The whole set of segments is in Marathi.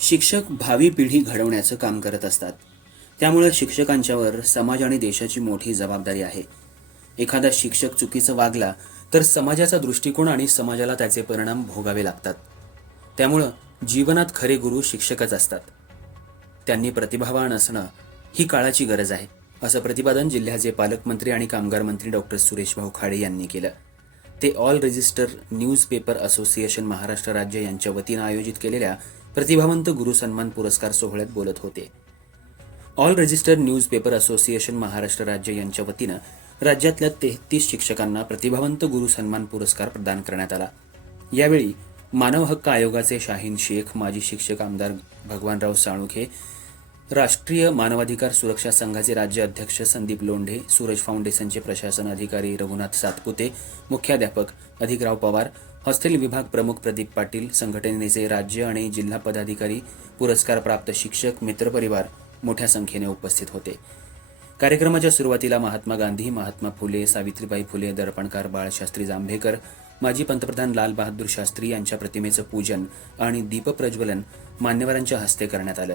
शिक्षक भावी पिढी घडवण्याचं काम करत असतात. त्यामुळे शिक्षकांच्यावर समाज आणि देशाची मोठी जबाबदारी आहे. एखादा शिक्षक चुकीचं वागला तर समाजाचा दृष्टिकोन आणि समाजाला त्याचे परिणाम भोगावे लागतात. त्यामुळं जीवनात खरे गुरु शिक्षकच असतात. त्यांनी प्रतिभावान असणं ही काळाची गरज आहे, असं प्रतिपादन जिल्ह्याचे पालकमंत्री आणि कामगार मंत्री डॉक्टर सुरेशभाऊ खाडे यांनी केलं. ते all register news paper association Maharashtra राज्य यांच्या वतीनं आयोजित केलेल्या प्रतिभावंत गुरु सन्मान पुरस्कार सोहळ्यात बोलत होते. All register news paper association Maharashtra राज्य यांच्या वतीनं राज्यातल्या 33 शिक्षकांना प्रतिभावंत गुरु सन्मान पुरस्कार प्रदान करण्यात आला. यावेळी मानव हक्क आयोगाचे शाहीन शेख, माजी शिक्षक आमदार भगवानराव साळुंखे, राष्ट्रीय मानवाधिकार सुरक्षा संघाचे राज्य अध्यक्ष संदीप लोंढे, सूरज फाउंडेशनचे प्रशासन अधिकारी रघुनाथ सातपुते, मुख्याध्यापक अधिकराव पवार, हॉस्टेल विभाग प्रमुख प्रदीप पाटील, संघटनेचे राज्य आणि जिल्हा पदाधिकारी, पुरस्कार प्राप्त शिक्षक, मित्रपरिवार मोठ्या संख्येने उपस्थित होते. कार्यक्रमाच्या सुरुवातीला महात्मा गांधी, महात्मा फुले, सावित्रीबाई फुले, दर्पणकार बाळशास्त्री जांभेकर, माजी पंतप्रधान लाल बहादूर शास्त्री यांच्या प्रतिमेचं पूजन आणि दीपप्रज्वलन मान्यवरांच्या हस्ते करण्यात आलं.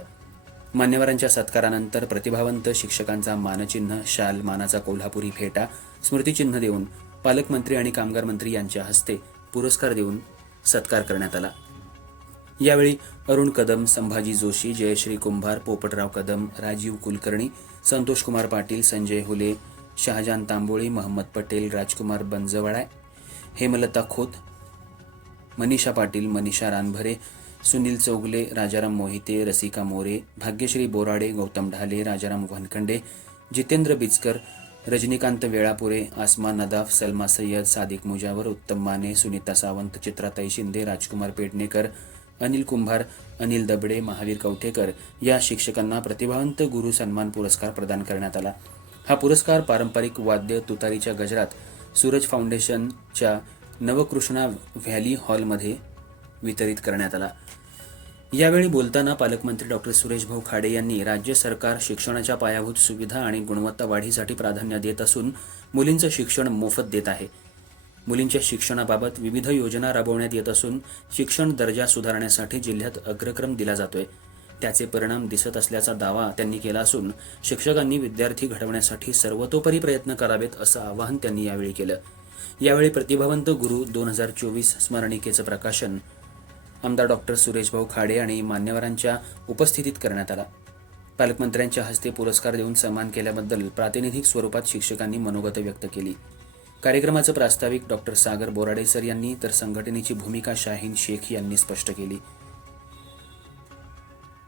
मान्यवरांच्या सत्कारानंतर प्रतिभावंत शिक्षकांचा मानचिन्ह, शाल, मानाचा कोल्हापुरी फेटा, स्मृतिचिन्ह देऊन पालकमंत्री आणि कामगार मंत्री यांच्या हस्ते पुरस्कार देऊन सत्कार करण्यात आला. यावेळी अरुण कदम, संभाजी जोशी, जयश्री कुंभार, पोपटराव कदम, राजीव कुलकर्णी, संतोषकुमार पाटील, संजय हुले, शहाजान तांबोळी, महम्मद पटेल, राजकुमार बंजवळा, हेमलता खोत, मनीषा पाटील, मनीषा रानभरे, सुनील चौगले, राजाराम मोहिते, रसिका मोरे, भाग्यश्री बोराडे, गौतम ढाले, राजाराम वनखंडे, जितेंद्र बिचकर, रजनीकांत वेळापुरे, आसमा नदाफ, सलमा सय्यद, सादिक मुजावर, उत्तम माने, सुनीता सावंत, चित्राताई शिंदे, राजकुमार पेडणेकर, अनिल कुंभार, अनिल दबडे, महावीर कवठेकर या शिक्षकांना प्रतिभावंत गुरु सन्मान पुरस्कार प्रदान करण्यात आला. हा पुरस्कार पारंपरिक वाद्य तुतारीच्या गजरात सूरज फाउंडेशनच्या नवकृष्णा व्हॅली हॉलमध्ये वितरित करण्यात आला. यावेळी बोलताना पालकमंत्री डॉक्टर सुरेशभाऊ खाडे यांनी राज्य सरकार शिक्षणाच्या पायाभूत सुविधा आणि गुणवत्ता वाढीसाठी प्राधान्य देत असून मुलींचं शिक्षण मोफत देत आहे. मुलींच्या शिक्षणाबाबत विविध योजना राबवण्यात येत असून शिक्षण दर्जा सुधारण्यासाठी जिल्ह्यात अग्रक्रम दिला जातोय. त्याचे परिणाम दिसत असल्याचा दावा त्यांनी केला असून शिक्षकांनी विद्यार्थी घडवण्यासाठी सर्वतोपरी प्रयत्न करावेत असं आवाहन त्यांनी यावेळी केलं. यावेळी प्रतिभावंत गुरु 2024 स्मरणिकेचं प्रकाशन आमदार डॉक्टर सुरेशभाऊ खाडे आणि मान्यवरांच्या उपस्थितीत करण्यात आला. पालकमंत्र्यांच्या हस्ते पुरस्कार देऊन सन्मान केल्याबद्दल प्रातिनिधिक स्वरूपात शिक्षकांनी मनोगत व्यक्त केली. कार्यक्रमाचं प्रास्ताविक डॉक्टर सागर बोराडे सर यांनी तर संघटनेची भूमिका शाहीन शेख यांनी स्पष्ट केली.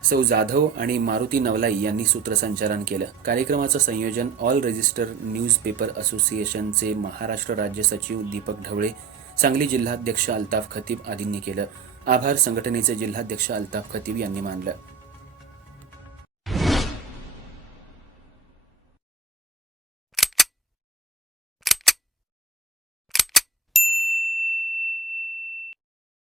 सौ जाधव आणि मारुती नवलाई यांनी सूत्रसंचालन केलं. कार्यक्रमाचं संयोजन ऑल रजिस्टर न्यूज पेपर असोसिएशनचे महाराष्ट्र राज्य सचिव दीपक ढवळे, सांगली जिल्हाध्यक्ष अल्ताफ खतीब आदींनी केलं. आभार संघटनेचे जिल्हाध्यक्ष अल्ताफ खतीब यांनी मानलं.